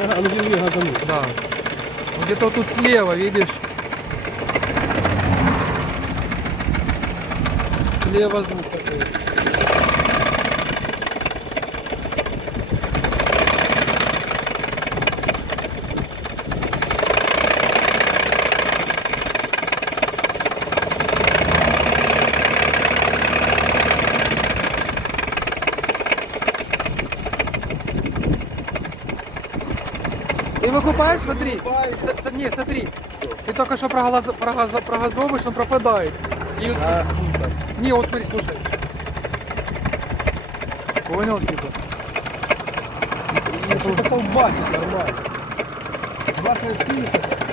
А ну держи газану. Да. Где-то тут слева, видишь? Слева звук такой. Ты выкупаешь, смотри. Не, смотри. Ты только что прогазовываешь, он пропадает. И... А, Не, вот смотри, слушай. Понял, типа? что-то колбасит нормально. Башня скинет.